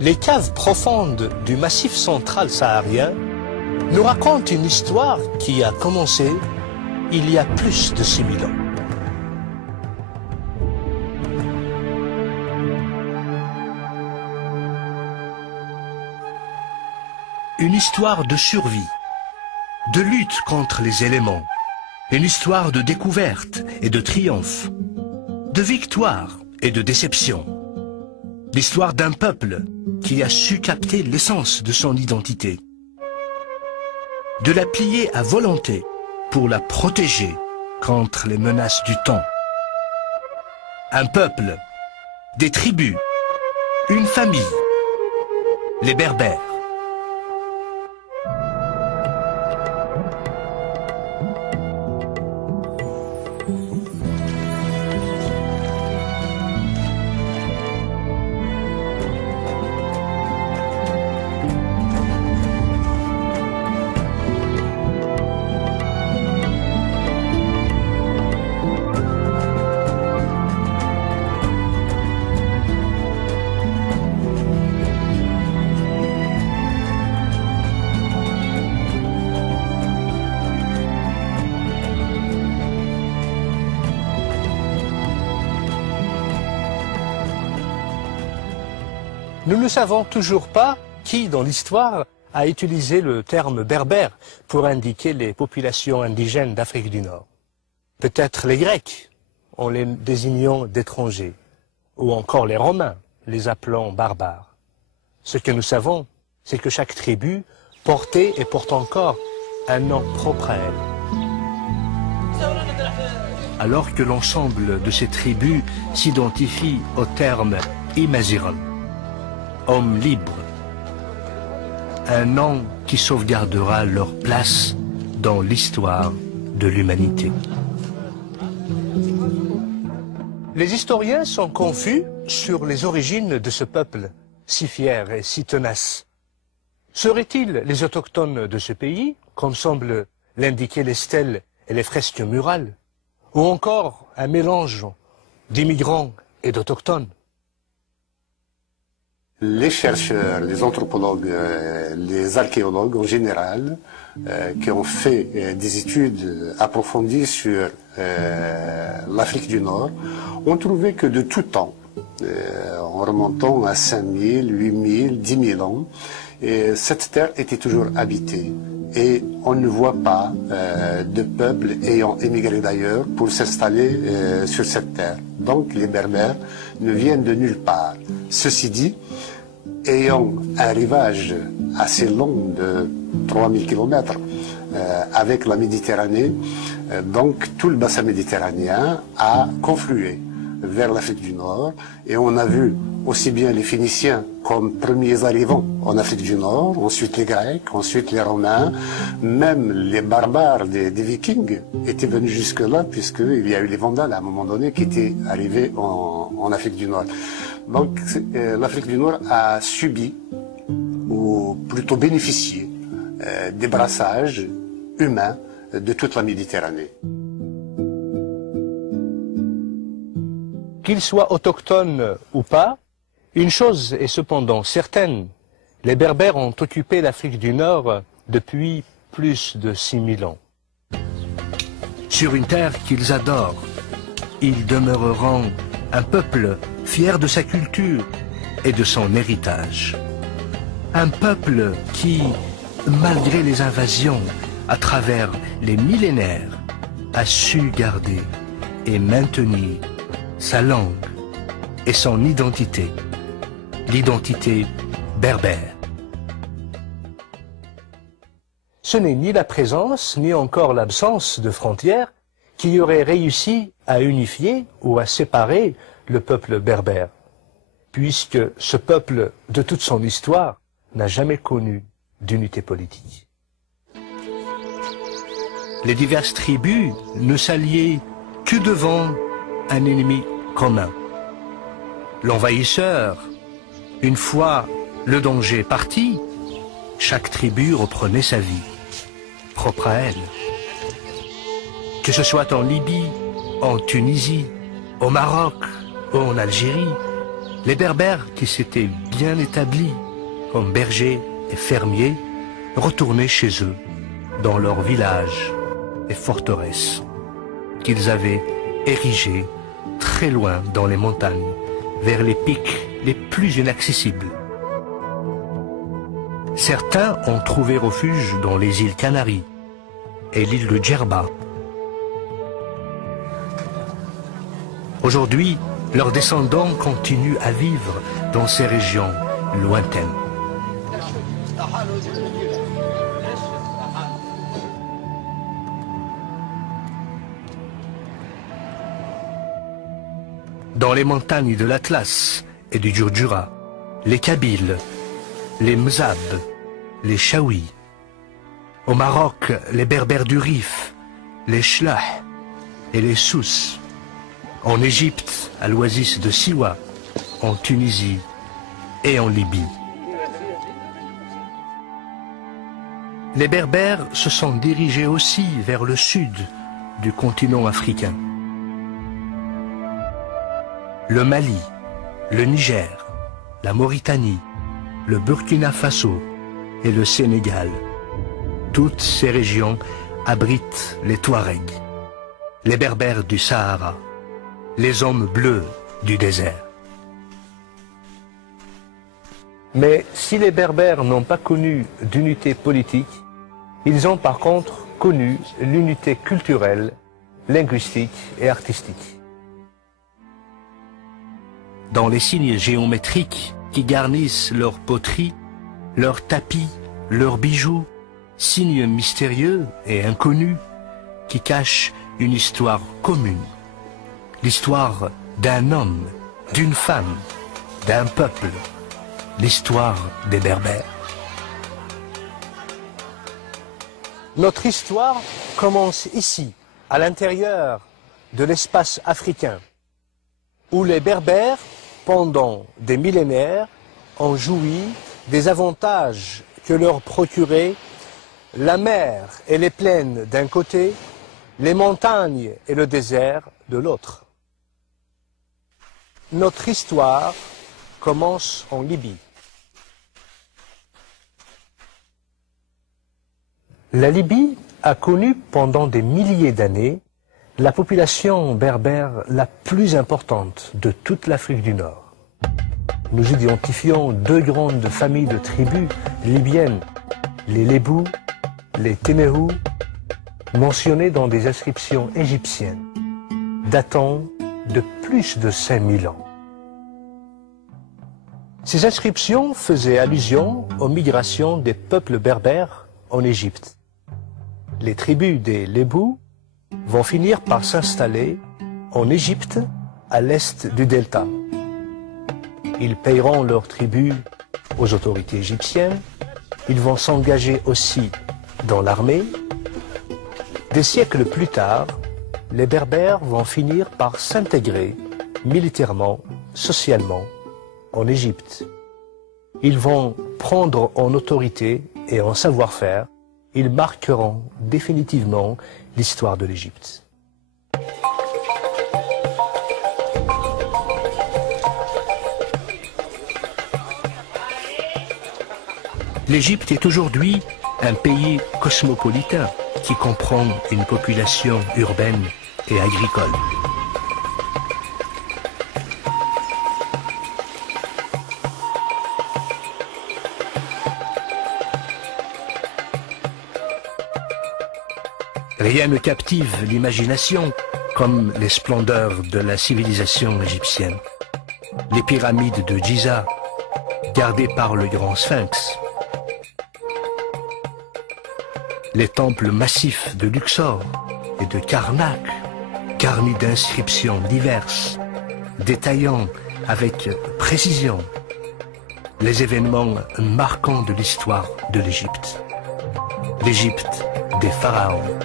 Les caves profondes du massif central saharien nous racontent une histoire qui a commencé il y a plus de 6000 ans. Une histoire de survie, de lutte contre les éléments, une histoire de découverte et de triomphe, de victoire et de déception. L'histoire d'un peuple qui a su capter l'essence de son identité, de la plier à volonté pour la protéger contre les menaces du temps. Un peuple, des tribus, une famille, les Berbères. Nous ne savons toujours pas qui, dans l'histoire, a utilisé le terme berbère pour indiquer les populations indigènes d'Afrique du Nord. Peut-être les Grecs, en les désignant d'étrangers, ou encore les Romains, les appelant barbares. Ce que nous savons, c'est que chaque tribu portait et porte encore un nom propre à elle. Alors que l'ensemble de ces tribus s'identifie au terme Imaziran, homme libre, un nom qui sauvegardera leur place dans l'histoire de l'humanité. Les historiens sont confus sur les origines de ce peuple, si fier et si tenace. Seraient-ils les autochtones de ce pays, comme semblent l'indiquer les stèles et les fresques murales, ou encore un mélange d'immigrants et d'autochtones? Les chercheurs, les anthropologues, les archéologues en général, qui ont fait des études approfondies sur l'Afrique du Nord, ont trouvé que de tout temps, en remontant à 5000, 8000, 10 000 ans, cette terre était toujours habitée. Et on ne voit pas de peuple ayant émigré d'ailleurs pour s'installer sur cette terre. Donc les Berbères ne viennent de nulle part. Ceci dit, ayant un rivage assez long de 3000 km avec la Méditerranée, donc tout le bassin méditerranéen a conflué vers l'Afrique du Nord, et on a vu aussi bien les Phéniciens comme premiers arrivants en Afrique du Nord, ensuite les Grecs, ensuite les Romains, même les barbares des Vikings étaient venus jusque-là, puisqu'il y a eu les Vandales à un moment donné qui étaient arrivés en Afrique du Nord. Donc l'Afrique du Nord a subi, ou plutôt bénéficié, des brassages humains de toute la Méditerranée. Qu'ils soient autochtones ou pas, une chose est cependant certaine, les Berbères ont occupé l'Afrique du Nord depuis plus de 6000 ans. Sur une terre qu'ils adorent, ils demeureront un peuple fier de sa culture et de son héritage. Un peuple qui, malgré les invasions, à travers les millénaires, a su garder et maintenir sa langue et son identité, l'identité berbère. Ce n'est ni la présence, ni encore l'absence de frontières qui aurait réussi à unifier ou à séparer le peuple berbère, puisque ce peuple, de toute son histoire, n'a jamais connu d'unité politique. Les diverses tribus ne s'alliaient que devant un ennemi commun. L'envahisseur, une fois le danger parti, chaque tribu reprenait sa vie, propre à elle. Que ce soit en Libye, en Tunisie, au Maroc ou en Algérie, Les Berbères qui s'étaient bien établis comme bergers et fermiers retournaient chez eux, dans leurs villages et forteresses qu'ils avaient érigés très loin dans les montagnes, vers les pics les plus inaccessibles. Certains ont trouvé refuge dans les îles Canaries et l'île de Djerba. Aujourd'hui, leurs descendants continuent à vivre dans ces régions lointaines. Dans les montagnes de l'Atlas et du Djurdjura, les Kabyles, les Mzab, les Chaouis. Au Maroc, les Berbères du Rif, les Chlah et les Souss. En Égypte, à l'oasis de Siwa, en Tunisie et en Libye. Les Berbères se sont dirigés aussi vers le sud du continent africain. Le Mali, le Niger, la Mauritanie, le Burkina Faso et le Sénégal. Toutes ces régions abritent les Touaregs, les Berbères du Sahara, les hommes bleus du désert. Mais si les Berbères n'ont pas connu d'unité politique, ils ont par contre connu l'unité culturelle, linguistique et artistique. Dans les signes géométriques qui garnissent leurs poteries, leurs tapis, leurs bijoux, signes mystérieux et inconnus qui cachent une histoire commune. L'histoire d'un homme, d'une femme, d'un peuple, l'histoire des Berbères. Notre histoire commence ici, à l'intérieur de l'espace africain, où les Berbères, pendant des millénaires, ont joui des avantages que leur procuraient la mer et les plaines d'un côté, les montagnes et le désert de l'autre. Notre histoire commence en Libye. La Libye a connu pendant des milliers d'années la population berbère la plus importante de toute l'Afrique du Nord. Nous identifions deux grandes familles de tribus libyennes, les Lébous, les Téméhous, mentionnées dans des inscriptions égyptiennes, datant de plus de 5000 ans. Ces inscriptions faisaient allusion aux migrations des peuples berbères en Égypte. Les tribus des Lébous vont finir par s'installer en Égypte, à l'est du delta. Ils payeront leur tribut aux autorités égyptiennes, ils vont s'engager aussi dans l'armée. Des siècles plus tard, les Berbères vont finir par s'intégrer militairement, socialement, en Égypte. Ils vont prendre en autorité et en savoir-faire. Ils marqueront définitivement l'histoire de l'Égypte. L'Égypte est aujourd'hui un pays cosmopolitain qui comprend une population urbaine et agricole. Rien ne captive l'imagination comme les splendeurs de la civilisation égyptienne. Les pyramides de Giza, gardées par le grand sphinx. Les temples massifs de Luxor et de Karnak, garnis d'inscriptions diverses, détaillant avec précision les événements marquants de l'histoire de l'Égypte. L'Égypte des pharaons.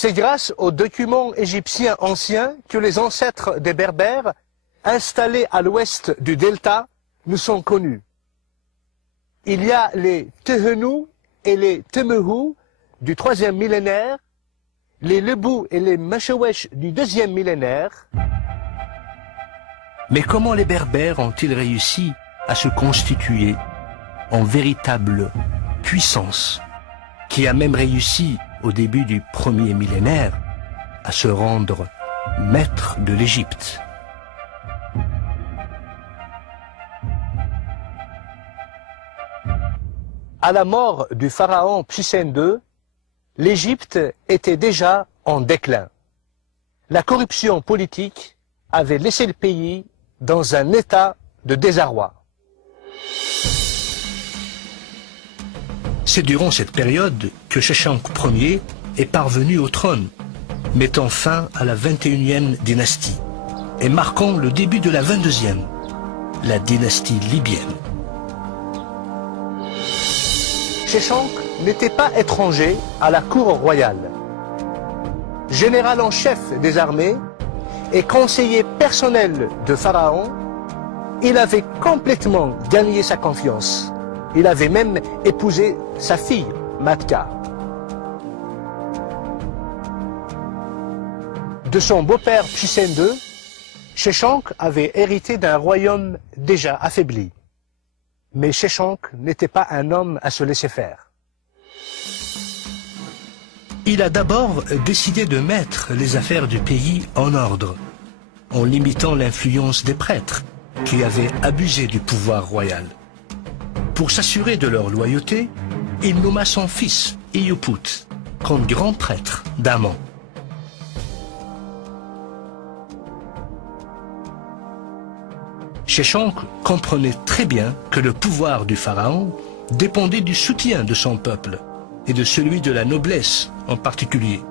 C'est grâce aux documents égyptiens anciens que les ancêtres des Berbères, installés à l'ouest du delta, nous sont connus. Il y a les Tehenou et les Temehou du 3e millénaire les Lebou et les Machewesh du 2e millénaire. Mais comment les Berbères ont-ils réussi à se constituer en véritable puissance, qui a même réussi au début du 1er millénaire à se rendre maître de l'Égypte? À la mort du pharaon Psusen II, l'Égypte était déjà en déclin. La corruption politique avait laissé le pays dans un état de désarroi. C'est durant cette période que Sheshonq Ier est parvenu au trône, mettant fin à la 21e dynastie et marquant le début de la 22e, la dynastie libyenne. Sheshonq n'était pas étranger à la cour royale. Général en chef des armées et conseiller personnel de Pharaon, il avait complètement gagné sa confiance. Il avait même épousé sa fille, Matka. De son beau-père Psusen II, Sheshonq avait hérité d'un royaume déjà affaibli. Mais Sheshonq n'était pas un homme à se laisser faire. Il a d'abord décidé de mettre les affaires du pays en ordre, en limitant l'influence des prêtres qui avaient abusé du pouvoir royal. Pour s'assurer de leur loyauté, il nomma son fils, Iyuput, comme grand prêtre d'Amon. Sheshonq comprenait très bien que le pouvoir du pharaon dépendait du soutien de son peuple et de celui de la noblesse en particulier.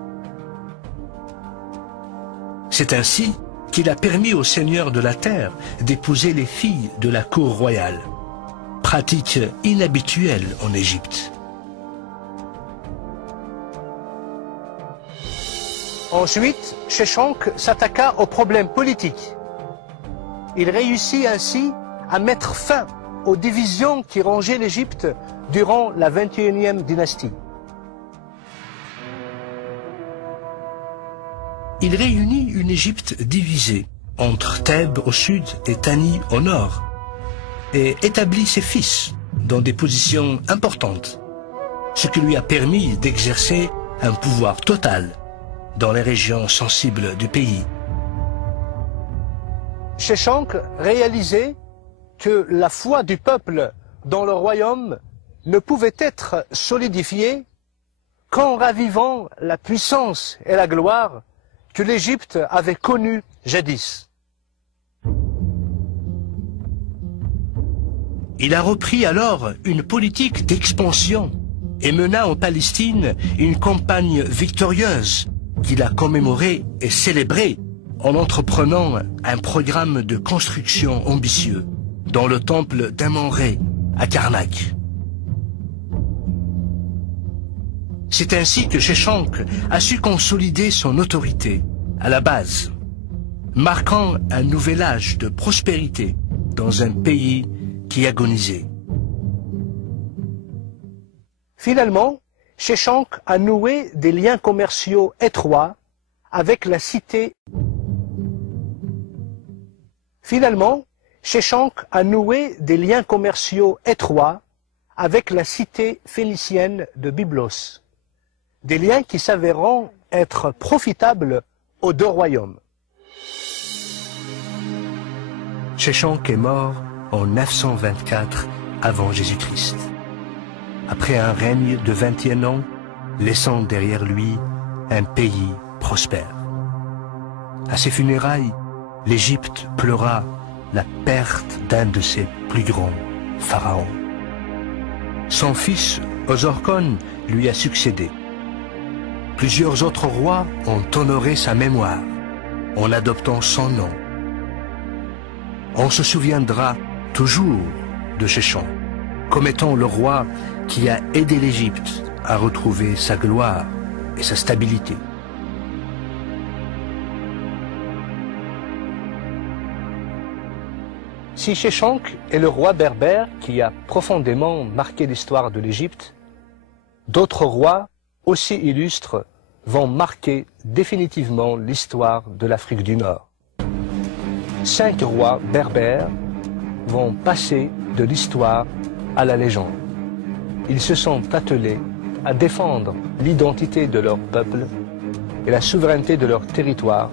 C'est ainsi qu'il a permis aux seigneurs de la terre d'épouser les filles de la cour royale, pratique inhabituelle en Égypte. Ensuite, Sheshonq s'attaqua aux problèmes politiques. Il réussit ainsi à mettre fin aux divisions qui rongeaient l'Égypte durant la 21e dynastie. Il réunit une Égypte divisée entre Thèbes au sud et Tani au nord et établit ses fils dans des positions importantes, ce qui lui a permis d'exercer un pouvoir total dans les régions sensibles du pays. Sheshonq réalisait que la foi du peuple dans le royaume ne pouvait être solidifiée qu'en ravivant la puissance et la gloire que l'Égypte avait connues jadis. Il a repris alors une politique d'expansion et mena en Palestine une campagne victorieuse qu'il a commémorée et célébrée en entreprenant un programme de construction ambitieux dans le temple d'Amon-Ré à Karnak. C'est ainsi que Sheshonq a su consolider son autorité à la base, marquant un nouvel âge de prospérité dans un pays qui agonisait. Finalement, Sheshonq a noué des liens commerciaux étroits avec la cité. Finalement, Sheshonq a noué des liens commerciaux étroits avec la cité phénicienne de Byblos, des liens qui s'avéreront être profitables aux deux royaumes. Sheshonq est mort en 924 avant Jésus-Christ, après un règne de 21 ans, laissant derrière lui un pays prospère. À ses funérailles, l'Égypte pleura la perte d'un de ses plus grands pharaons. Son fils, Osorkon, lui a succédé. Plusieurs autres rois ont honoré sa mémoire en adoptant son nom. On se souviendra toujours de Sheshonq comme étant le roi qui a aidé l'Égypte à retrouver sa gloire et sa stabilité. Si Sheshonq est le roi berbère qui a profondément marqué l'histoire de l'Égypte, d'autres rois aussi illustres vont marquer définitivement l'histoire de l'Afrique du Nord. 5 rois berbères vont passer de l'histoire à la légende. Ils se sont attelés à défendre l'identité de leur peuple et la souveraineté de leur territoire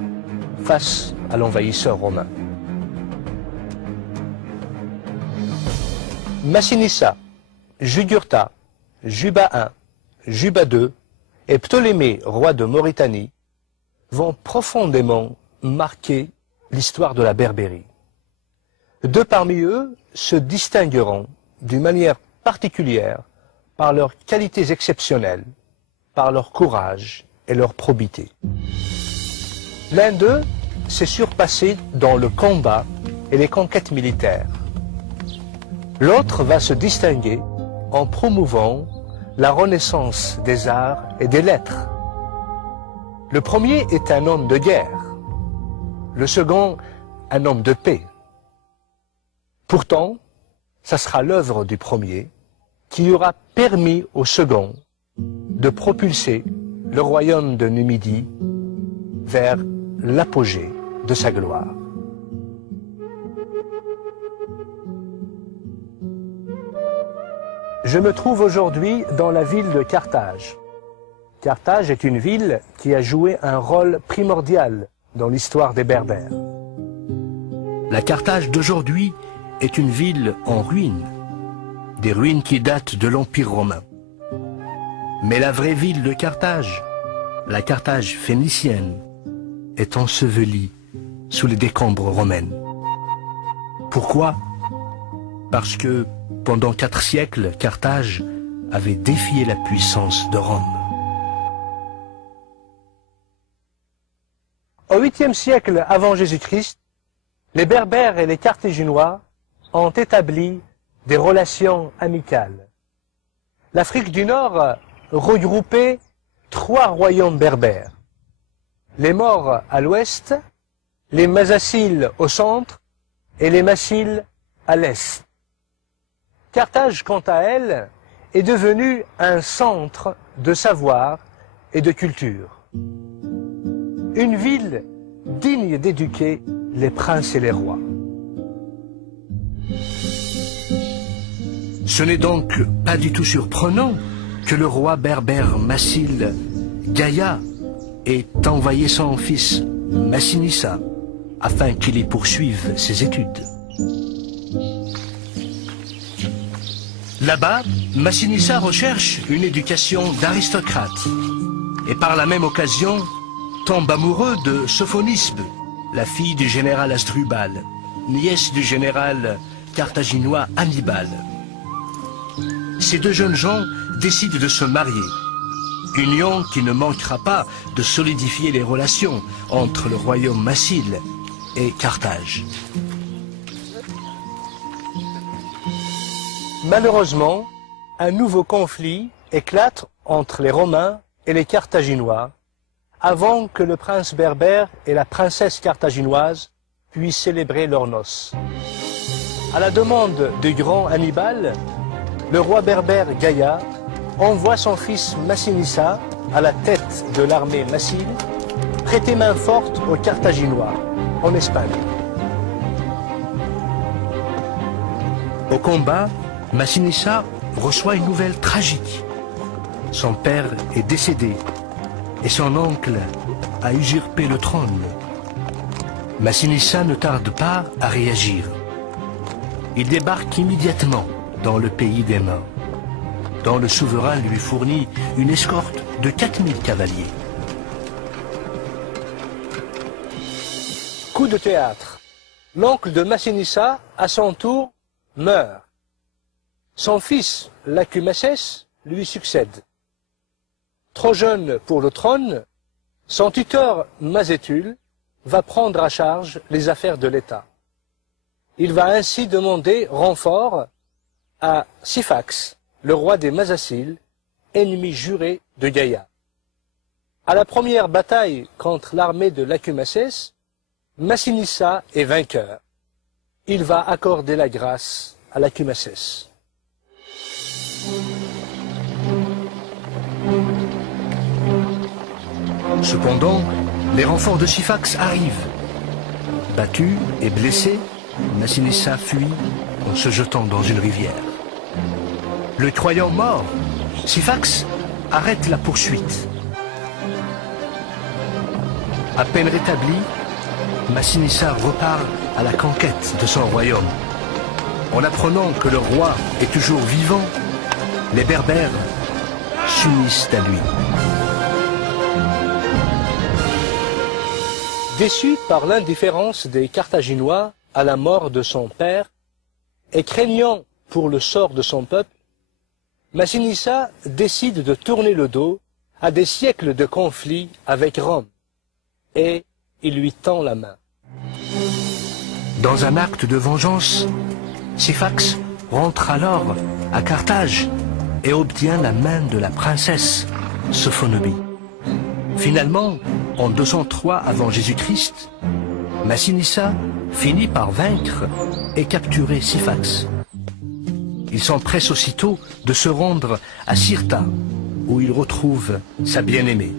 face à l'envahisseur romain. Massinissa, Jugurtha, Juba I, Juba II et Ptolémée, roi de Mauritanie, vont profondément marquer l'histoire de la Berbérie. 2 parmi eux se distingueront d'une manière particulière par leurs qualités exceptionnelles, par leur courage et leur probité. L'un d'eux s'est surpassé dans le combat et les conquêtes militaires. L'autre va se distinguer en promouvant la renaissance des arts et des lettres. Le premier est un homme de guerre, le second un homme de paix. Pourtant, ça sera l'œuvre du premier qui aura permis au second de propulser le royaume de Numidie vers l'apogée de sa gloire. Je me trouve aujourd'hui dans la ville de Carthage. Carthage est une ville qui a joué un rôle primordial dans l'histoire des Berbères. La Carthage d'aujourd'hui est une ville en ruine, des ruines qui datent de l'Empire romain. Mais la vraie ville de Carthage, la Carthage phénicienne, est ensevelie sous les décombres romaines. Pourquoi? Parce que pendant 4 siècles, Carthage avait défié la puissance de Rome. Au 8e siècle avant Jésus-Christ, les Berbères et les Carthaginois ont établi des relations amicales. L'Afrique du Nord regroupait 3 royaumes berbères. Les Maures à l'ouest, les Masaciles au centre et les Massiles à l'est. Carthage, quant à elle, est devenue un centre de savoir et de culture. Une ville digne d'éduquer les princes et les rois. Ce n'est donc pas du tout surprenant que le roi berbère Massile Gaïa ait envoyé son fils Massinissa afin qu'il y poursuive ses études. Là-bas, Massinissa recherche une éducation d'aristocrate et par la même occasion tombe amoureux de Sophonisbe, la fille du général Asdrubal, nièce du général carthaginois Hannibal. Ces 2 jeunes gens décident de se marier, union qui ne manquera pas de solidifier les relations entre le royaume massile et Carthage. Malheureusement, un nouveau conflit éclate entre les Romains et les Carthaginois avant que le prince berbère et la princesse carthaginoise puissent célébrer leurs noces. À la demande du grand Hannibal, le roi berbère Gaïa envoie son fils Massinissa à la tête de l'armée massile prêter main forte aux Carthaginois en Espagne. Au combat, Massinissa reçoit une nouvelle tragique. Son père est décédé et son oncle a usurpé le trône. Massinissa ne tarde pas à réagir. Il débarque immédiatement dans le pays des morts, dont le souverain lui fournit une escorte de 4000 cavaliers. Coup de théâtre. L'oncle de Massinissa, à son tour, meurt. Son fils, Lacumaces, lui succède. Trop jeune pour le trône, son tuteur Mazétul va prendre à charge les affaires de l'État. Il va ainsi demander renfort à Syphax, le roi des Masaciles, ennemi juré de Gaïa. À la première bataille contre l'armée de Lacumaces, Massinissa est vainqueur. Il va accorder la grâce à Lacumaces. Cependant, les renforts de Syphax arrivent. Battu et blessé, Massinissa fuit en se jetant dans une rivière. Le croyant mort, Syphax arrête la poursuite. À peine rétabli, Massinissa repart à la conquête de son royaume. En apprenant que le roi est toujours vivant, les Berbères s'unissent à lui. Déçu par l'indifférence des Carthaginois à la mort de son père et craignant pour le sort de son peuple, Massinissa décide de tourner le dos à des siècles de conflits avec Rome et il lui tend la main. Dans un acte de vengeance, Syphax rentre alors à Carthage et obtient la main de la princesse Sophonobie. Finalement, en 203 avant Jésus-Christ, Massinissa finit par vaincre et capturer Syphax. Il s'empresse aussitôt de se rendre à Cirta, où il retrouve sa bien-aimée.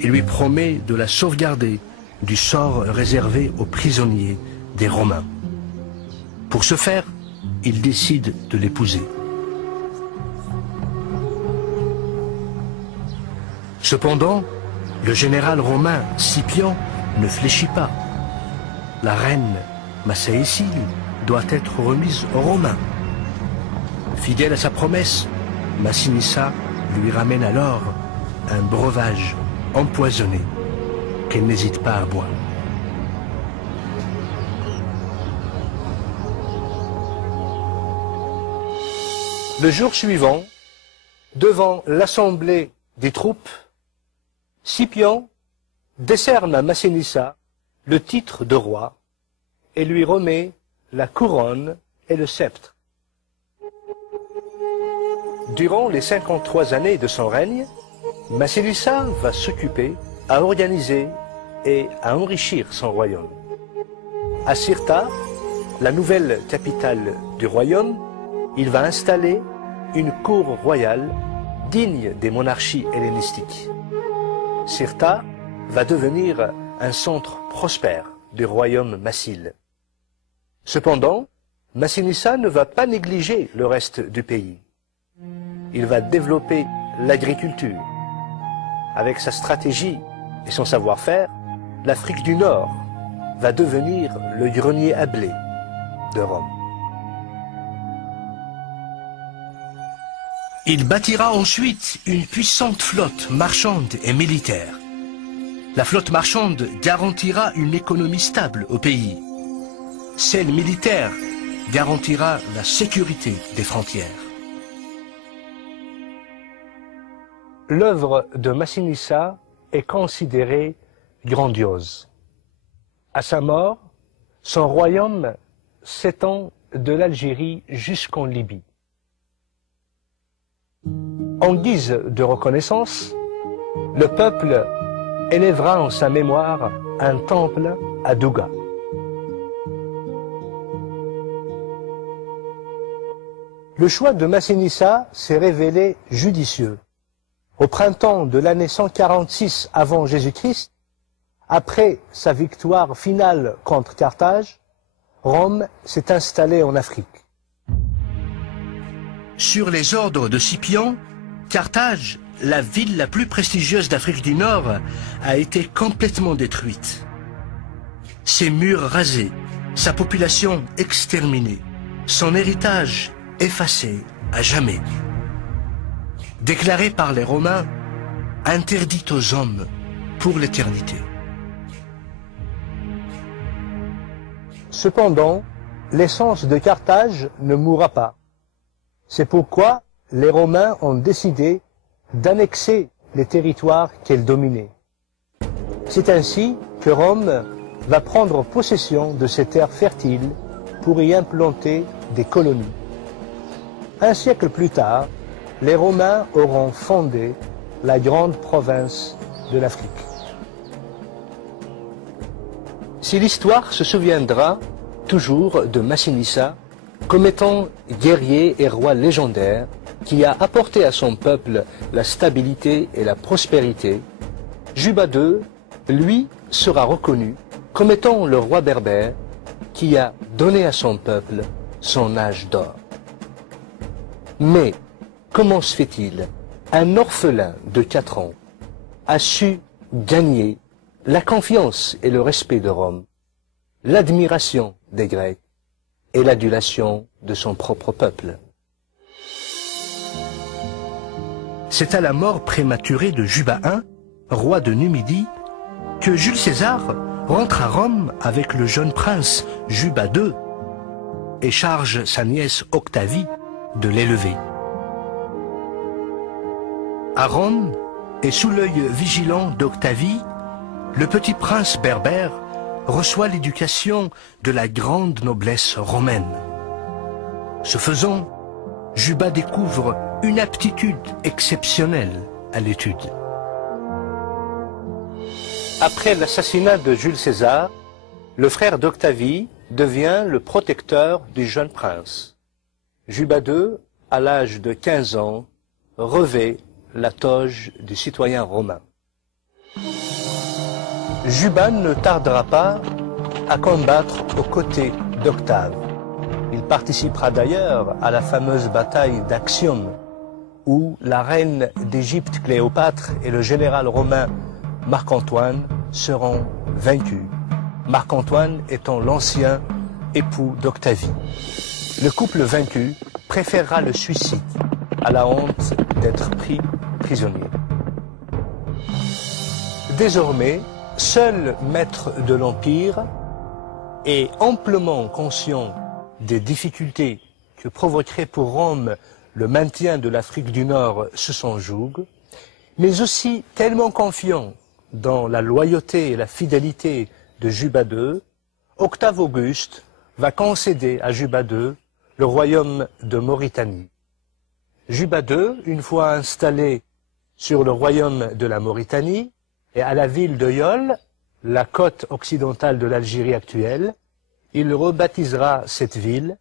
Il lui promet de la sauvegarder du sort réservé aux prisonniers des Romains. Pour ce faire, il décide de l'épouser. Cependant, le général romain Scipion ne fléchit pas. La reine Massaécie doit être remise aux Romains. Fidèle à sa promesse, Massinissa lui ramène alors un breuvage empoisonné qu'elle n'hésite pas à boire. Le jour suivant, devant l'assemblée des troupes, Scipion décerne à Massinissa le titre de roi et lui remet la couronne et le sceptre. Durant les 53 années de son règne, Massinissa va s'occuper à organiser et à enrichir son royaume. À Cirta, la nouvelle capitale du royaume, il va installer une cour royale digne des monarchies hellénistiques. Cirta va devenir un centre prospère du royaume massile. Cependant, Massinissa ne va pas négliger le reste du pays. Il va développer l'agriculture. Avec sa stratégie et son savoir-faire, l'Afrique du Nord va devenir le grenier à blé de Rome. Il bâtira ensuite une puissante flotte marchande et militaire. La flotte marchande garantira une économie stable au pays. Celle militaire garantira la sécurité des frontières. L'œuvre de Massinissa est considérée grandiose. À sa mort, son royaume s'étend de l'Algérie jusqu'en Libye. En guise de reconnaissance, le peuple élèvera en sa mémoire un temple à Douga. Le choix de Massinissa s'est révélé judicieux. Au printemps de l'année 146 avant Jésus-Christ, après sa victoire finale contre Carthage, Rome s'est installée en Afrique. Sur les ordres de Scipion, Carthage, la ville la plus prestigieuse d'Afrique du Nord, a été complètement détruite. Ses murs rasés, sa population exterminée, son héritage effacé à jamais. Déclaré par les Romains, interdit aux hommes pour l'éternité. Cependant, l'essence de Carthage ne mourra pas. C'est pourquoi les Romains ont décidé d'annexer les territoires qu'elle dominait. C'est ainsi que Rome va prendre possession de ces terres fertiles pour y implanter des colonies. Un siècle plus tard, les Romains auront fondé la grande province de l'Afrique. Si l'histoire se souviendra toujours de Massinissa comme étant guerrier et roi légendaire qui a apporté à son peuple la stabilité et la prospérité, Juba II, lui, sera reconnu comme étant le roi berbère qui a donné à son peuple son âge d'or. Mais comment se fait-il un orphelin de 4 ans a su gagner la confiance et le respect de Rome, l'admiration des Grecs et l'adulation de son propre peuple? C'est à la mort prématurée de Juba I, roi de Numidie, que Jules César rentre à Rome avec le jeune prince Juba II et charge sa nièce Octavie de l'élever. À Rome, et sous l'œil vigilant d'Octavie, le petit prince berbère reçoit l'éducation de la grande noblesse romaine. Ce faisant, Juba découvre une aptitude exceptionnelle à l'étude. Après l'assassinat de Jules César, le frère d'Octavie devient le protecteur du jeune prince. Juba II, à l'âge de 15 ans, revêt la toge du citoyen romain. Juba ne tardera pas à combattre aux côtés d'Octave. Il participera d'ailleurs à la fameuse bataille d'Actium, où la reine d'Égypte Cléopâtre et le général romain Marc-Antoine seront vaincus, Marc-Antoine étant l'ancien époux d'Octavie. Le couple vaincu préférera le suicide à la honte d'être pris prisonnier. Désormais, seul maître de l'Empire et amplement conscient des difficultés que provoquerait pour Rome le maintien de l'Afrique du Nord sous son joug, mais aussi tellement confiant dans la loyauté et la fidélité de Juba II, Octave Auguste va concéder à Juba II le royaume de Mauritanie. Juba II, une fois installé sur le royaume de la Mauritanie et à la ville de Yol, la côte occidentale de l'Algérie actuelle, il rebaptisera cette ville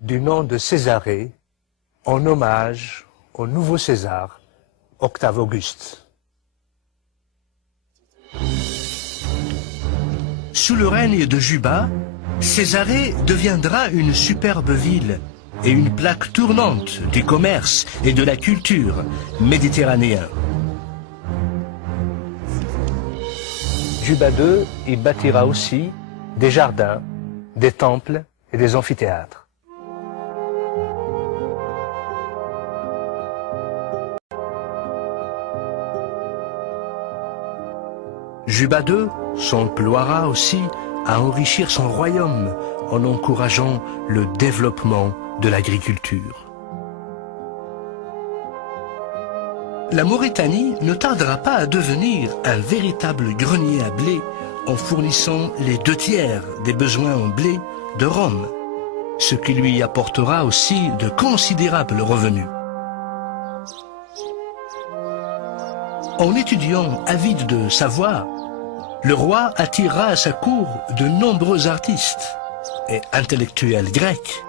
du nom de Césarée, en hommage au nouveau César, Octave Auguste. Sous le règne de Juba, Césarée deviendra une superbe ville et une plaque tournante du commerce et de la culture méditerranéen. Juba II y bâtira aussi des jardins, des temples et des amphithéâtres. Juba II s'emploiera aussi à enrichir son royaume en encourageant le développement de l'agriculture. La Mauritanie ne tardera pas à devenir un véritable grenier à blé en fournissant les 2/3 des besoins en blé de Rome, ce qui lui apportera aussi de considérables revenus. En étudiant avide de savoir, le roi attirera à sa cour de nombreux artistes et intellectuels grecs,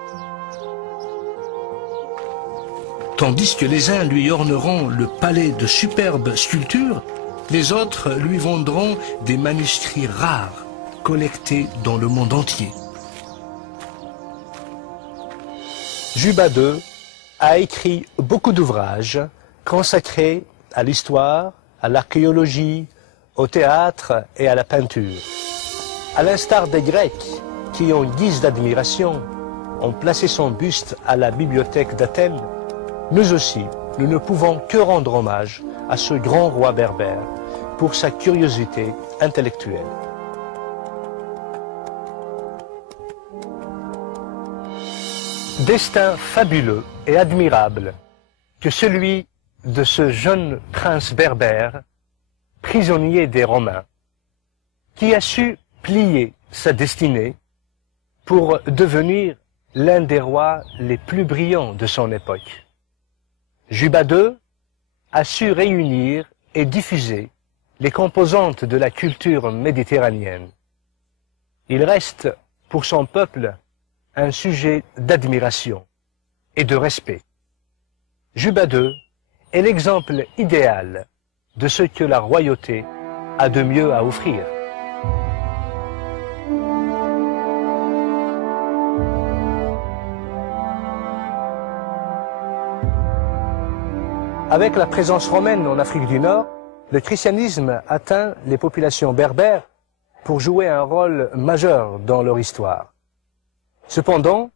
tandis que les uns lui orneront le palais de superbes sculptures, les autres lui vendront des manuscrits rares collectés dans le monde entier. Juba II a écrit beaucoup d'ouvrages consacrés à l'histoire, à l'archéologie, au théâtre et à la peinture. À l'instar des Grecs qui, en guise d'admiration, ont placé son buste à la bibliothèque d'Athènes, nous aussi, nous ne pouvons que rendre hommage à ce grand roi berbère pour sa curiosité intellectuelle. Destin fabuleux et admirable que celui de ce jeune prince berbère, prisonnier des Romains, qui a su plier sa destinée pour devenir l'un des rois les plus brillants de son époque. Juba II a su réunir et diffuser les composantes de la culture méditerranéenne. Il reste pour son peuple un sujet d'admiration et de respect. Juba II est l'exemple idéal de ce que la royauté a de mieux à offrir. Avec la présence romaine en Afrique du Nord, le christianisme atteint les populations berbères pour jouer un rôle majeur dans leur histoire. Cependant,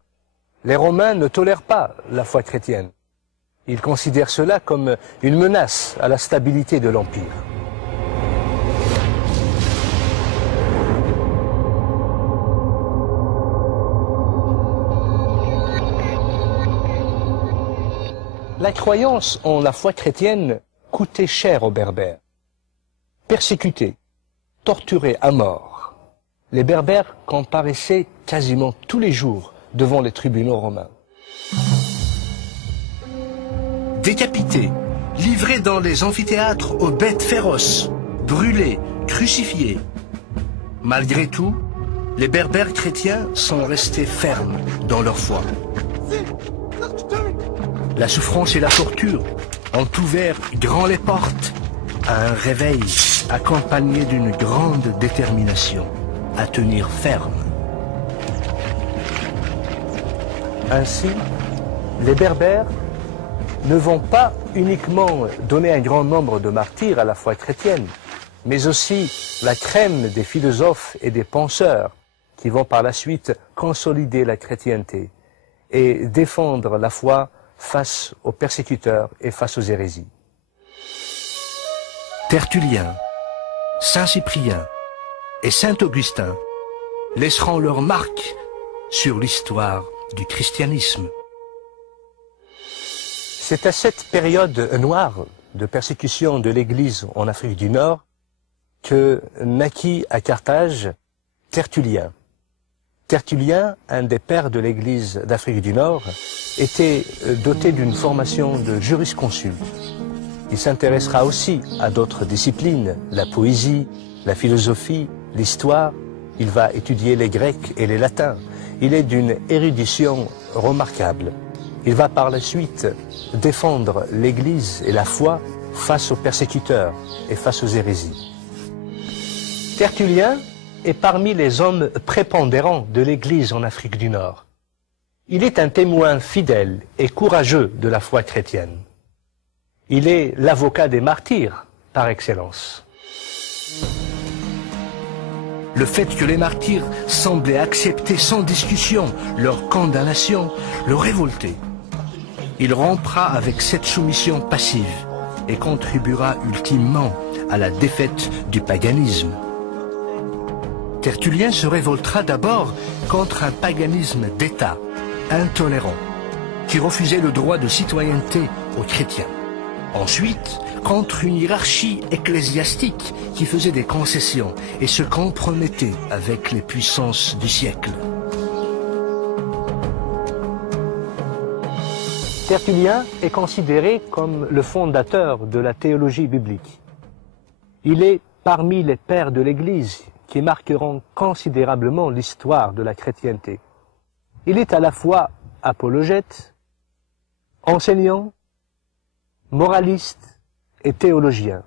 les Romains ne tolèrent pas la foi chrétienne. Ils considèrent cela comme une menace à la stabilité de l'Empire. La croyance en la foi chrétienne coûtait cher aux Berbères. Persécutés, torturés à mort, les Berbères comparaissaient quasiment tous les jours devant les tribunaux romains. Décapités, livrés dans les amphithéâtres aux bêtes féroces, brûlés, crucifiés. Malgré tout, les Berbères chrétiens sont restés fermes dans leur foi. La souffrance et la torture ont ouvert grand les portes à un réveil accompagné d'une grande détermination à tenir ferme. Ainsi, les Berbères ne vont pas uniquement donner un grand nombre de martyrs à la foi chrétienne, mais aussi la crème des philosophes et des penseurs qui vont par la suite consolider la chrétienté et défendre la foi face aux persécuteurs et face aux hérésies. Tertullien, Saint Cyprien et Saint Augustin laisseront leur marque sur l'histoire du christianisme. C'est à cette période noire de persécution de l'Église en Afrique du Nord que naquit à Carthage Tertullien. Tertullien, un des pères de l'Église d'Afrique du Nord, était doté d'une formation de jurisconsulte. Il s'intéressera aussi à d'autres disciplines, la poésie, la philosophie, l'histoire. Il va étudier les Grecs et les Latins. Il est d'une érudition remarquable. Il va par la suite défendre l'Église et la foi face aux persécuteurs et face aux hérésies. Tertullien est parmi les hommes prépondérants de l'Église en Afrique du Nord. Il est un témoin fidèle et courageux de la foi chrétienne. Il est l'avocat des martyrs par excellence. Le fait que les martyrs semblaient accepter sans discussion leur condamnation le révoltait. Il rompra avec cette soumission passive et contribuera ultimement à la défaite du paganisme. Tertullien se révoltera d'abord contre un paganisme d'État, intolérant, qui refusait le droit de citoyenneté aux chrétiens. Ensuite, contre une hiérarchie ecclésiastique qui faisait des concessions et se compromettait avec les puissances du siècle. Tertullien est considéré comme le fondateur de la théologie biblique. Il est parmi les pères de l'Église qui marqueront considérablement l'histoire de la chrétienté. Il est à la fois apologète, enseignant, moraliste et théologien.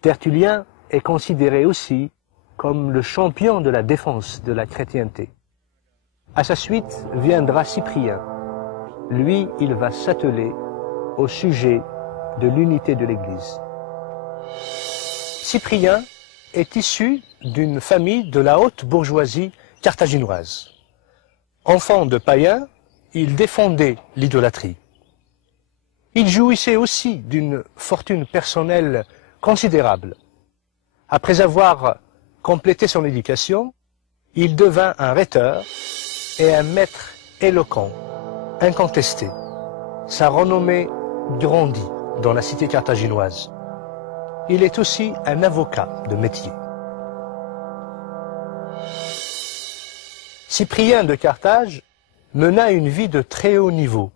Tertullien est considéré aussi comme le champion de la défense de la chrétienté. À sa suite viendra Cyprien. Lui, il va s'atteler au sujet de l'unité de l'Église. Cyprien est issu d'une famille de la haute bourgeoisie carthaginoise. Enfant de païen, il défendait l'idolâtrie. Il jouissait aussi d'une fortune personnelle considérable. Après avoir complété son éducation, il devint un rhéteur et un maître éloquent, incontesté. Sa renommée grandit dans la cité carthaginoise. Il est aussi un avocat de métier. Cyprien de Carthage mena une vie de très haut niveau.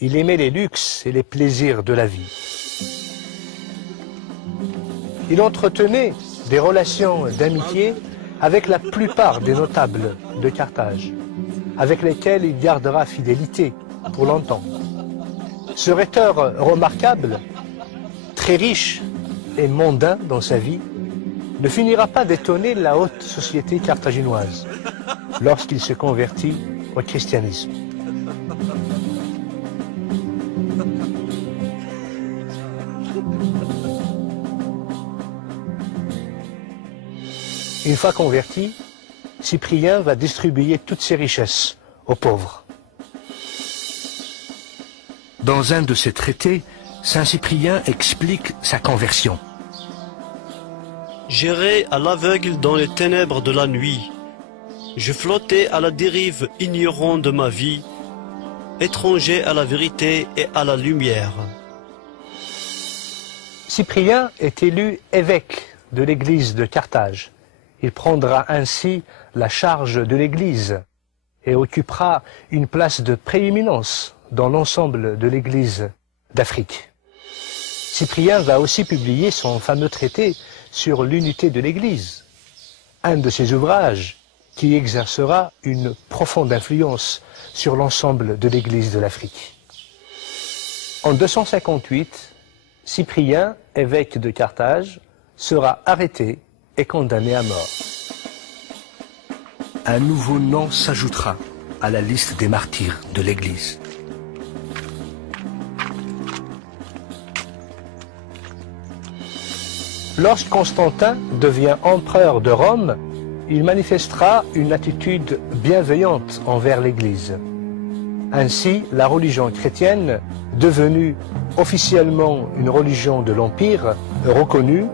Il aimait les luxes et les plaisirs de la vie. Il entretenait des relations d'amitié avec la plupart des notables de Carthage, avec lesquels il gardera fidélité pour longtemps. Ce rhéteur remarquable, très riche et mondain dans sa vie, ne finira pas d'étonner la haute société carthaginoise lorsqu'il se convertit au christianisme. Une fois converti, Cyprien va distribuer toutes ses richesses aux pauvres. Dans un de ses traités, Saint Cyprien explique sa conversion. J'errais à l'aveugle dans les ténèbres de la nuit. Je flottais à la dérive, ignorant de ma vie, étranger à la vérité et à la lumière. Cyprien est élu évêque de l'église de Carthage. Il prendra ainsi la charge de l'église et occupera une place de prééminence dans l'ensemble de l'église d'Afrique. Cyprien va aussi publier son fameux traité sur l'unité de l'église, un de ses ouvrages qui exercera une profonde influence sur l'ensemble de l'église de l'Afrique. En 258, Cyprien, évêque de Carthage, sera arrêté et condamné à mort. Un nouveau nom s'ajoutera à la liste des martyrs de l'Église. Lorsque Constantin devient empereur de Rome, il manifestera une attitude bienveillante envers l'Église. Ainsi, la religion chrétienne, devenue officiellement une religion de l'Empire reconnue,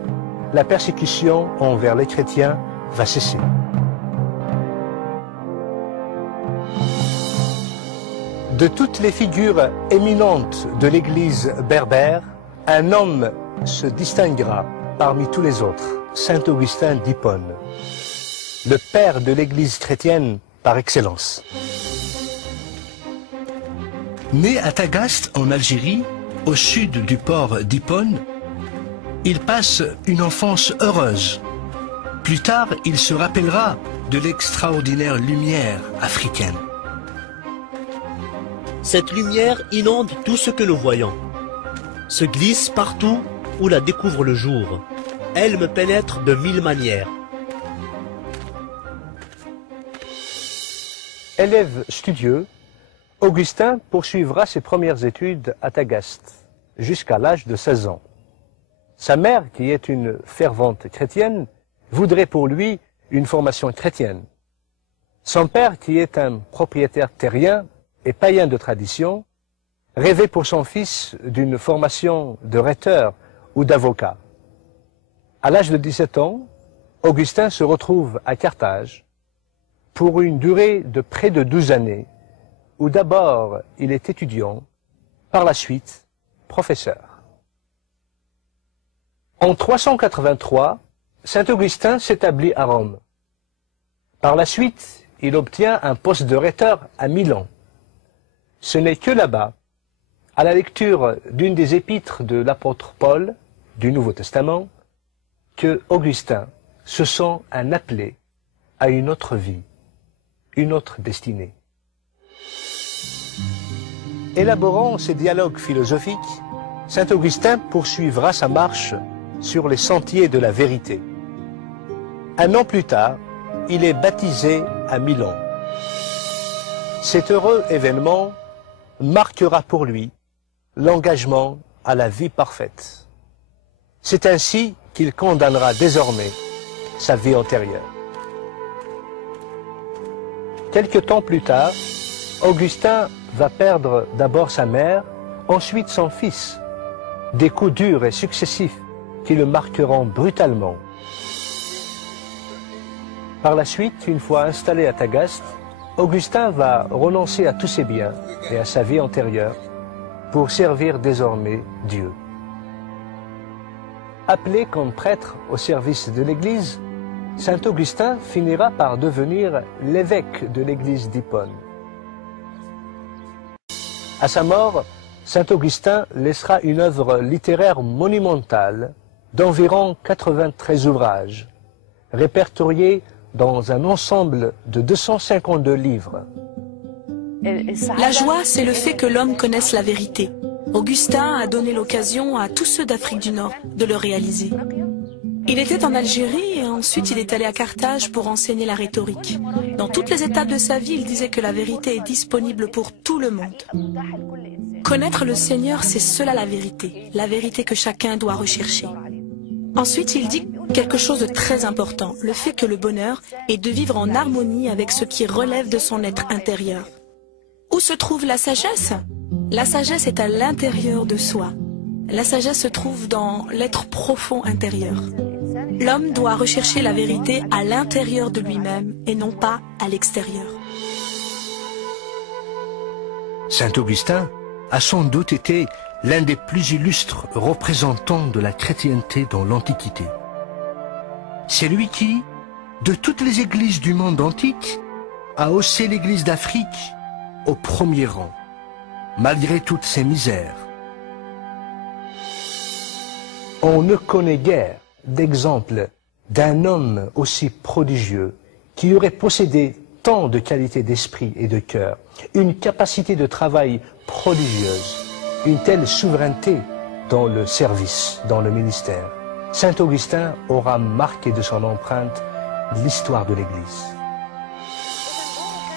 la persécution envers les chrétiens va cesser. De toutes les figures éminentes de l'Église berbère, un homme se distinguera parmi tous les autres, Saint Augustin d'Hippone, le père de l'Église chrétienne par excellence. Né à Tagaste, en Algérie, au sud du port d'Hippone, il passe une enfance heureuse. Plus tard, il se rappellera de l'extraordinaire lumière africaine. Cette lumière inonde tout ce que nous voyons, se glisse partout où la découvre le jour. Elle me pénètre de 1000 manières. Élève studieux, Augustin poursuivra ses premières études à Tagaste, jusqu'à l'âge de 16 ans. Sa mère, qui est une fervente chrétienne, voudrait pour lui une formation chrétienne. Son père, qui est un propriétaire terrien et païen de tradition, rêvait pour son fils d'une formation de rhéteur ou d'avocat. À l'âge de 17 ans, Augustin se retrouve à Carthage pour une durée de près de 12 années, où d'abord il est étudiant, par la suite professeur. En 383, Saint Augustin s'établit à Rome. Par la suite, il obtient un poste de rhéteur à Milan. Ce n'est que là-bas, à la lecture d'une des épîtres de l'apôtre Paul du Nouveau Testament, que Augustin se sent un appelé à une autre vie, une autre destinée. Élaborant ses dialogues philosophiques, Saint Augustin poursuivra sa marche sur les sentiers de la vérité. Un an plus tard, il est baptisé à Milan. Cet heureux événement marquera pour lui l'engagement à la vie parfaite. C'est ainsi qu'il condamnera désormais sa vie antérieure. Quelque temps plus tard, Augustin va perdre d'abord sa mère, ensuite son fils, des coups durs et successifs qui le marqueront brutalement. Par la suite, une fois installé à Tagaste, Augustin va renoncer à tous ses biens et à sa vie antérieure pour servir désormais Dieu. Appelé comme prêtre au service de l'Église, Saint Augustin finira par devenir l'évêque de l'Église d'Hippone. À sa mort, Saint Augustin laissera une œuvre littéraire monumentale d'environ 93 ouvrages, répertoriés dans un ensemble de 252 livres. La joie, c'est le fait que l'homme connaisse la vérité. Augustin a donné l'occasion à tous ceux d'Afrique du Nord de le réaliser. Il était en Algérie et ensuite il est allé à Carthage pour enseigner la rhétorique. Dans toutes les étapes de sa vie, il disait que la vérité est disponible pour tout le monde. Connaître le Seigneur, c'est cela la vérité que chacun doit rechercher. Ensuite, il dit quelque chose de très important, le fait que le bonheur est de vivre en harmonie avec ce qui relève de son être intérieur. Où se trouve la sagesse? La sagesse est à l'intérieur de soi. La sagesse se trouve dans l'être profond intérieur. L'homme doit rechercher la vérité à l'intérieur de lui-même et non pas à l'extérieur. Saint Augustin a sans doute été l'un des plus illustres représentants de la chrétienté dans l'Antiquité. C'est lui qui, de toutes les églises du monde antique, a haussé l'église d'Afrique au premier rang, malgré toutes ses misères. On ne connaît guère d'exemple d'un homme aussi prodigieux qui aurait possédé tant de qualités d'esprit et de cœur, une capacité de travail prodigieuse, une telle souveraineté dans le service, dans le ministère. Saint Augustin aura marqué de son empreinte l'histoire de l'Église.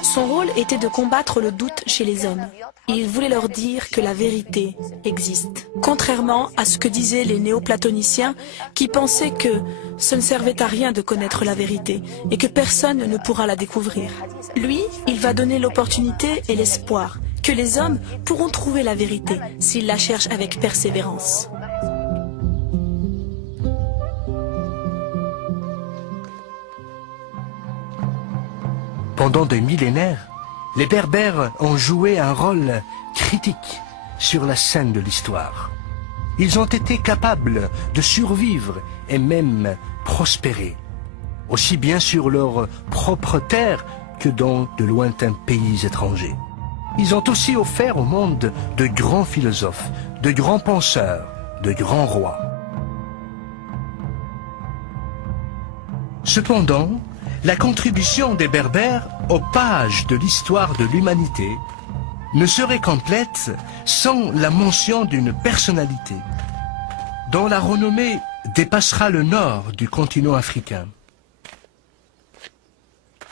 Son rôle était de combattre le doute chez les hommes. Il voulait leur dire que la vérité existe. Contrairement à ce que disaient les néoplatoniciens qui pensaient que ce ne servait à rien de connaître la vérité et que personne ne pourra la découvrir. Lui, il va donner l'opportunité et l'espoir que les hommes pourront trouver la vérité s'ils la cherchent avec persévérance. Pendant des millénaires, les Berbères ont joué un rôle critique sur la scène de l'histoire. Ils ont été capables de survivre et même prospérer, aussi bien sur leur propre terre que dans de lointains pays étrangers. Ils ont aussi offert au monde de grands philosophes, de grands penseurs, de grands rois. Cependant, la contribution des Berbères aux pages de l'histoire de l'humanité ne serait complète sans la mention d'une personnalité dont la renommée dépassera le nord du continent africain.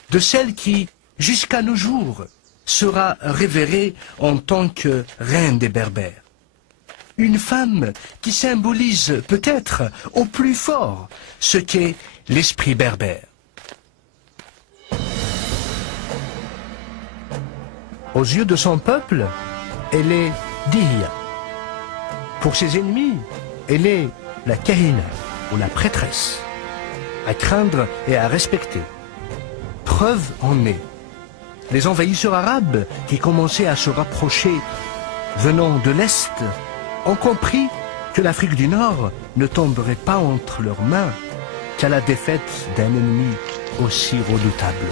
De celle qui, jusqu'à nos jours, sera révérée en tant que reine des Berbères. Une femme qui symbolise peut-être au plus fort ce qu'est l'esprit berbère. Aux yeux de son peuple, elle est Dihya. Pour ses ennemis, elle est la Kahina, ou la prêtresse, à craindre et à respecter. Preuve en est. Les envahisseurs arabes qui commençaient à se rapprocher venant de l'Est ont compris que l'Afrique du Nord ne tomberait pas entre leurs mains qu'à la défaite d'un ennemi aussi redoutable.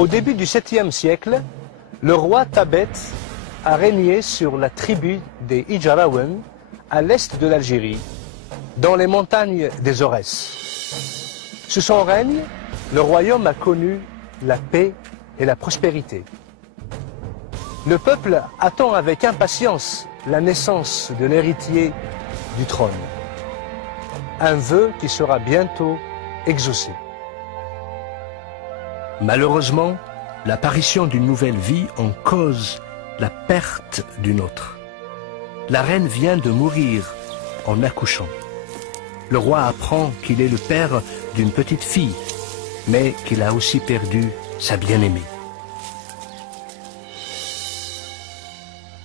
Au début du 7e siècle, le roi Tabet a régné sur la tribu des Ijarawen à l'est de l'Algérie, dans les montagnes des Aurès. Sous son règne, le royaume a connu la paix et la prospérité. Le peuple attend avec impatience la naissance de l'héritier du trône. Un vœu qui sera bientôt exaucé. Malheureusement, l'apparition d'une nouvelle vie en cause la perte d'une autre. La reine vient de mourir en accouchant. Le roi apprend qu'il est le père d'une petite fille, mais qu'il a aussi perdu sa bien-aimée.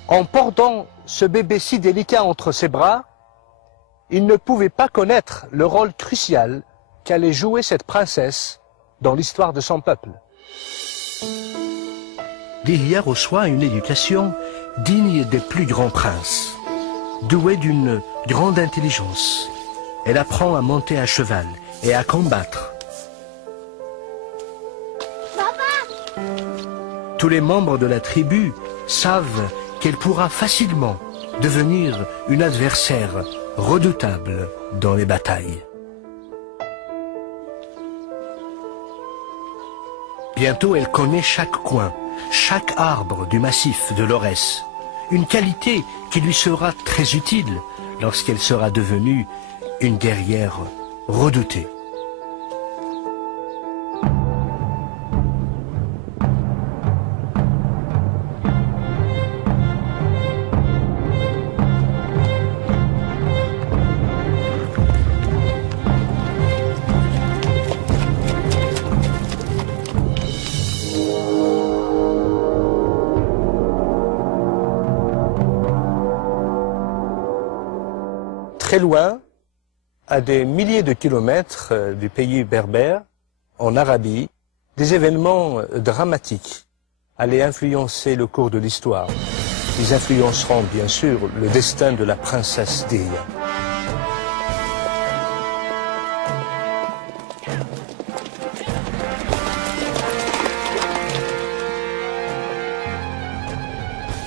En portant ce bébé si délicat entre ses bras, il ne pouvait pas connaître le rôle crucial qu'allait jouer cette princesse dans l'histoire de son peuple. Dihya reçoit une éducation digne des plus grands princes. Douée d'une grande intelligence, elle apprend à monter à cheval et à combattre. Papa! Tous les membres de la tribu savent qu'elle pourra facilement devenir une adversaire redoutable dans les batailles. Bientôt, elle connaît chaque coin, chaque arbre du massif de l'Aurès. une qualité qui lui sera très utile lorsqu'elle sera devenue une guerrière redoutée. Très loin, à des milliers de kilomètres du pays berbère, en Arabie, des événements dramatiques allaient influencer le cours de l'histoire. Ils influenceront bien sûr le destin de la princesse Dihya.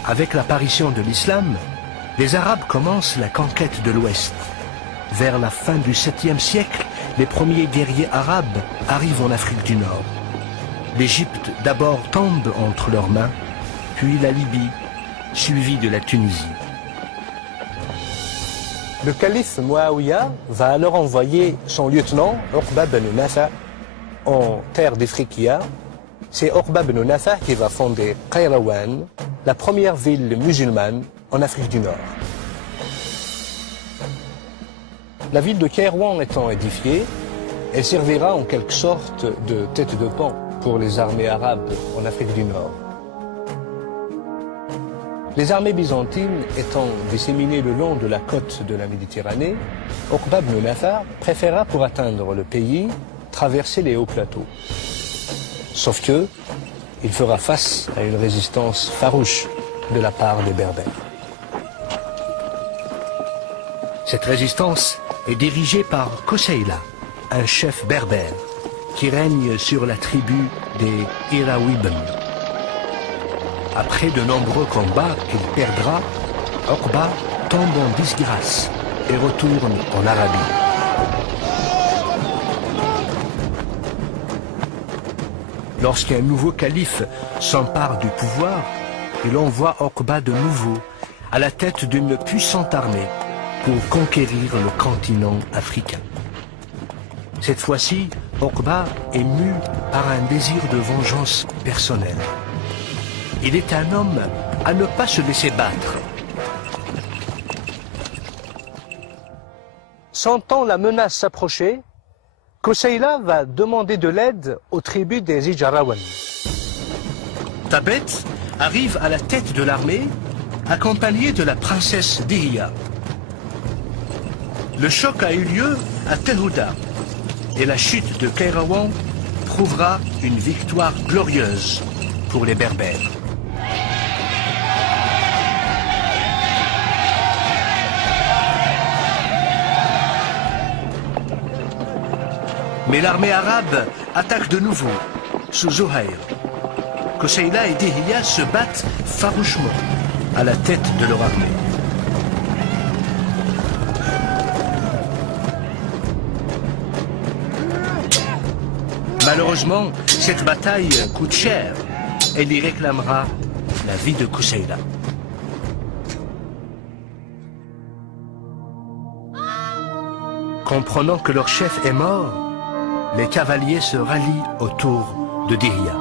Avec l'apparition de l'islam, les Arabes commencent la conquête de l'Ouest. Vers la fin du 7e siècle, les premiers guerriers arabes arrivent en Afrique du Nord. L'Égypte d'abord tombe entre leurs mains, puis la Libye, suivie de la Tunisie. Le calife Muawiyah va alors envoyer son lieutenant, Uqba ibn Nafa, en terre d'Ifriqiya. C'est Uqba ibn Nafa qui va fonder Qayrawan, la première ville musulmane en Afrique du Nord. La ville de Kairouan étant édifiée, elle servira en quelque sorte de tête de pont pour les armées arabes en Afrique du Nord. Les armées byzantines étant disséminées le long de la côte de la Méditerranée, Uqba ibn Nafa préféra pour atteindre le pays traverser les hauts plateaux. Sauf que il fera face à une résistance farouche de la part des Berbères. Cette résistance est dirigée par Koseila, un chef berbère, qui règne sur la tribu des Irawibn. Après de nombreux combats qu'il perdra, Uqba tombe en disgrâce et retourne en Arabie. Lorsqu'un nouveau calife s'empare du pouvoir, il envoie Uqba de nouveau à la tête d'une puissante armée pour conquérir le continent africain. Cette fois-ci, Uqba est mu par un désir de vengeance personnelle. Il est un homme à ne pas se laisser battre. Sentant la menace s'approcher, Koseila va demander de l'aide aux tribus des Ijarawan. Tabet arrive à la tête de l'armée, accompagné de la princesse Dihya. Le choc a eu lieu à Tehouda et la chute de Kairouan prouvera une victoire glorieuse pour les Berbères. Mais l'armée arabe attaque de nouveau, sous Zuhair. Koseila et Dihya se battent farouchement à la tête de leur armée. Malheureusement, cette bataille coûte cher. Elle y réclamera la vie de Koseila. Comprenant que leur chef est mort, les cavaliers se rallient autour de Dihya.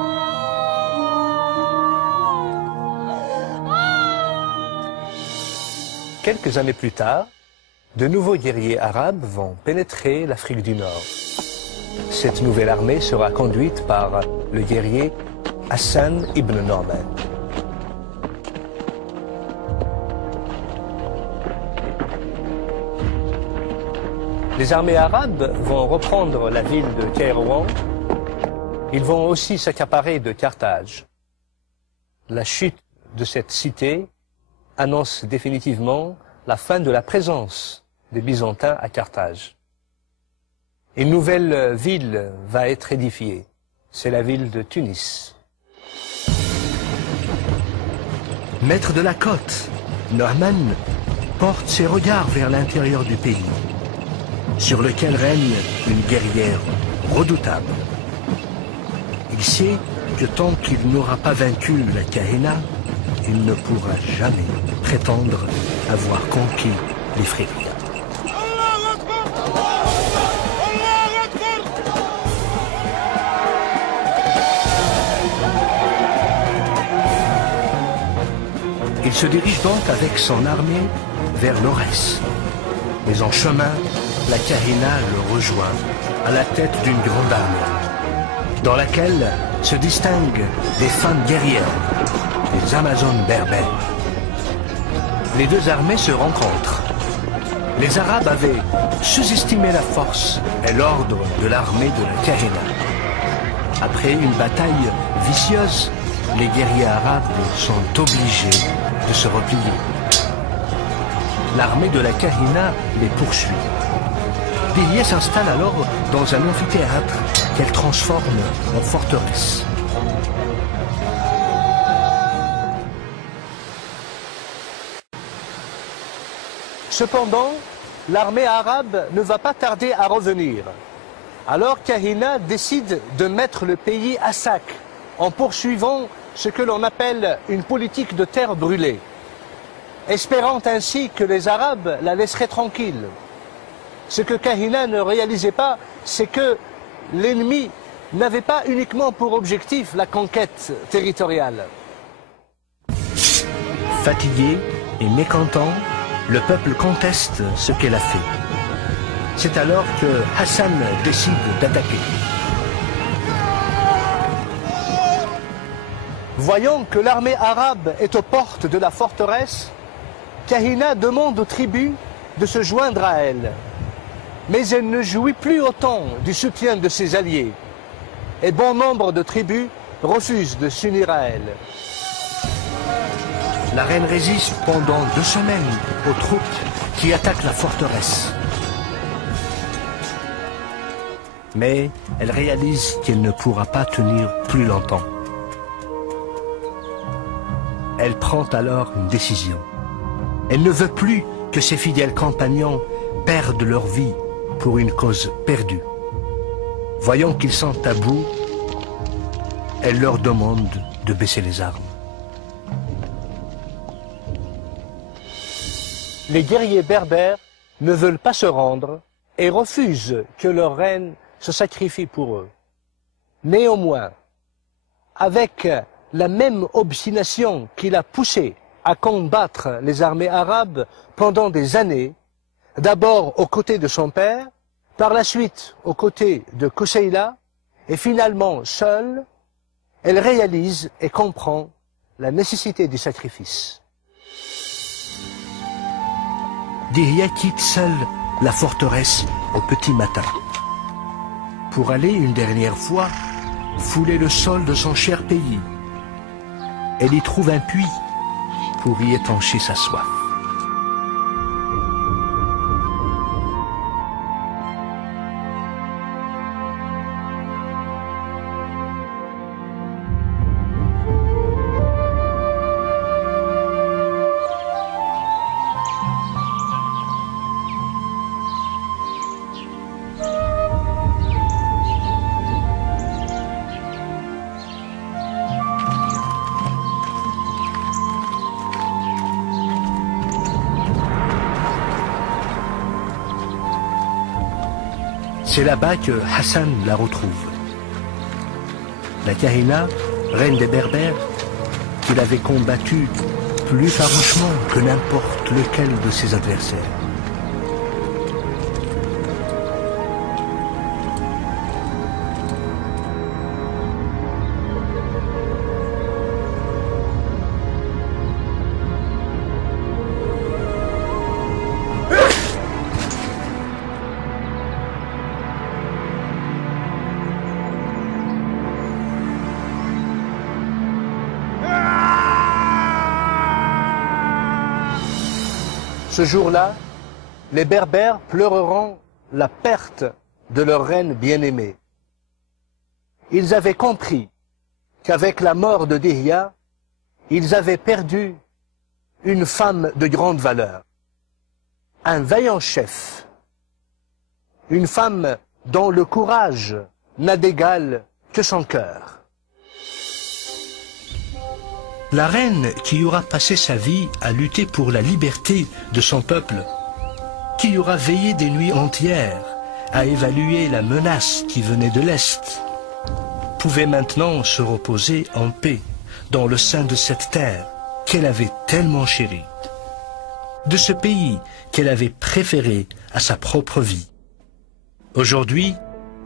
Quelques années plus tard, de nouveaux guerriers arabes vont pénétrer l'Afrique du Nord. Cette nouvelle armée sera conduite par le guerrier Hassan ibn Norman. Les armées arabes vont reprendre la ville de Kairouan. Ils vont aussi s'accaparer de Carthage. La chute de cette cité annonce définitivement la fin de la présence des Byzantins à Carthage. Une nouvelle ville va être édifiée. C'est la ville de Tunis. Maître de la côte, Norman porte ses regards vers l'intérieur du pays, sur lequel règne une guerrière redoutable. Il sait que tant qu'il n'aura pas vaincu la Kahina il ne pourra jamais prétendre avoir conquis l'Ifriqiya. Il se dirige donc avec son armée vers l'Aurès. Mais en chemin, la Kahina le rejoint à la tête d'une grande armée, dans laquelle se distinguent des femmes guerrières, des Amazones berbères. Les deux armées se rencontrent. Les Arabes avaient sous-estimé la force et l'ordre de l'armée de la Kahina. Après une bataille vicieuse, les guerriers arabes sont obligés de se replier. L'armée de la Kahina les poursuit. Dihya s'installe alors dans un amphithéâtre qu'elle transforme en forteresse. Cependant, l'armée arabe ne va pas tarder à revenir. Alors Kahina décide de mettre le pays à sac en poursuivant ce que l'on appelle une politique de terre brûlée, espérant ainsi que les Arabes la laisseraient tranquille. Ce que Kahina ne réalisait pas, c'est que l'ennemi n'avait pas uniquement pour objectif la conquête territoriale. Fatigué et mécontent, le peuple conteste ce qu'elle a fait. C'est alors que Hassan décide d'attaquer. Voyant que l'armée arabe est aux portes de la forteresse, Kahina demande aux tribus de se joindre à elle. Mais elle ne jouit plus autant du soutien de ses alliés. Et bon nombre de tribus refusent de s'unir à elle. La reine résiste pendant 2 semaines aux troupes qui attaquent la forteresse. Mais elle réalise qu'elle ne pourra pas tenir plus longtemps. Elle prend alors une décision. Elle ne veut plus que ses fidèles compagnons perdent leur vie pour une cause perdue. Voyant qu'ils sont à bout, elle leur demande de baisser les armes. Les guerriers berbères ne veulent pas se rendre et refusent que leur reine se sacrifie pour eux. Néanmoins, avec la même obstination qui l'a poussé à combattre les armées arabes pendant des années, d'abord aux côtés de son père, par la suite aux côtés de Kousseïla, et finalement seule, elle réalise et comprend la nécessité du sacrifice. Dihya quitte seule la forteresse au petit matin, pour aller une dernière fois fouler le sol de son cher pays. Elle y trouve un puits pour y étancher sa soif. C'est là-bas que Hassan la retrouve. La Kahina, reine des Berbères, qu'il avait combattue plus farouchement que n'importe lequel de ses adversaires. Ce jour-là, les Berbères pleureront la perte de leur reine bien-aimée. Ils avaient compris qu'avec la mort de Dihya, ils avaient perdu une femme de grande valeur, un vaillant chef, une femme dont le courage n'a d'égal que son cœur. La reine qui aura passé sa vie à lutter pour la liberté de son peuple, qui aura veillé des nuits entières à évaluer la menace qui venait de l'Est, pouvait maintenant se reposer en paix dans le sein de cette terre qu'elle avait tellement chérie, de ce pays qu'elle avait préféré à sa propre vie. Aujourd'hui,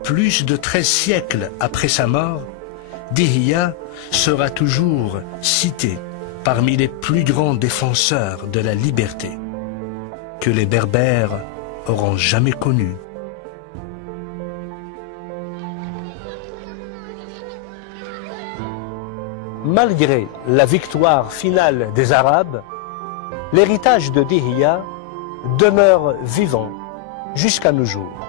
plus de 13 siècles après sa mort, Dihya sera toujours cité parmi les plus grands défenseurs de la liberté que les Berbères auront jamais connue. Malgré la victoire finale des Arabes, l'héritage de Dihya demeure vivant jusqu'à nos jours.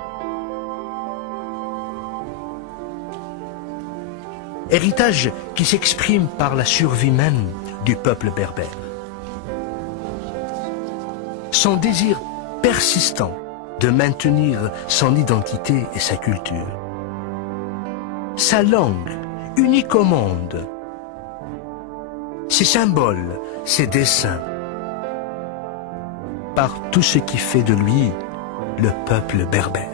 Héritage qui s'exprime par la survie même du peuple berbère. Son désir persistant de maintenir son identité et sa culture. Sa langue, unique au monde. Ses symboles, ses dessins. Par tout ce qui fait de lui le peuple berbère.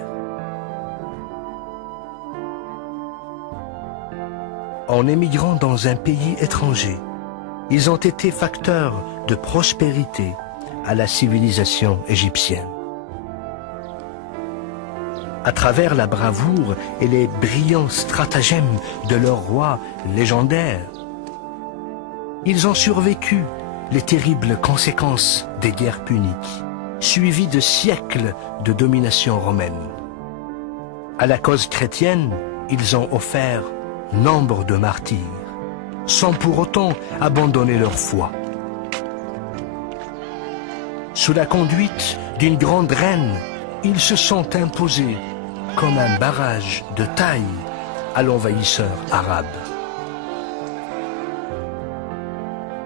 En émigrant dans un pays étranger, ils ont été facteurs de prospérité à la civilisation égyptienne. À travers la bravoure et les brillants stratagèmes de leur roi légendaire, ils ont survécu les terribles conséquences des guerres puniques, suivies de siècles de domination romaine. À la cause chrétienne, ils ont offert nombre de martyrs, sans pour autant abandonner leur foi. Sous la conduite d'une grande reine, ils se sont imposés comme un barrage de taille à l'envahisseur arabe.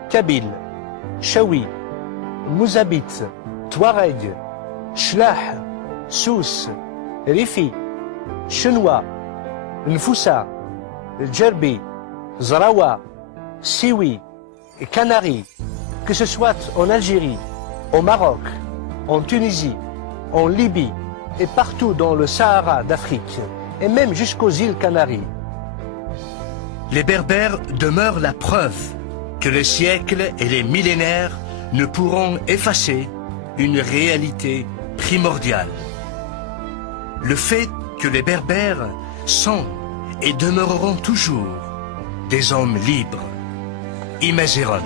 Kabyle, Chaoui, Mouzabit, Touareg, Shlah, Souss, Rifi, Chenois, Nfoussa, Djerbi, Zarawa, Siwi et Canari, que ce soit en Algérie, au Maroc, en Tunisie, en Libye et partout dans le Sahara d'Afrique, et même jusqu'aux îles Canaries. Les Berbères demeurent la preuve que les siècles et les millénaires ne pourront effacer une réalité primordiale. Le fait que les Berbères sont et demeureront toujours des hommes libres, Imazéron.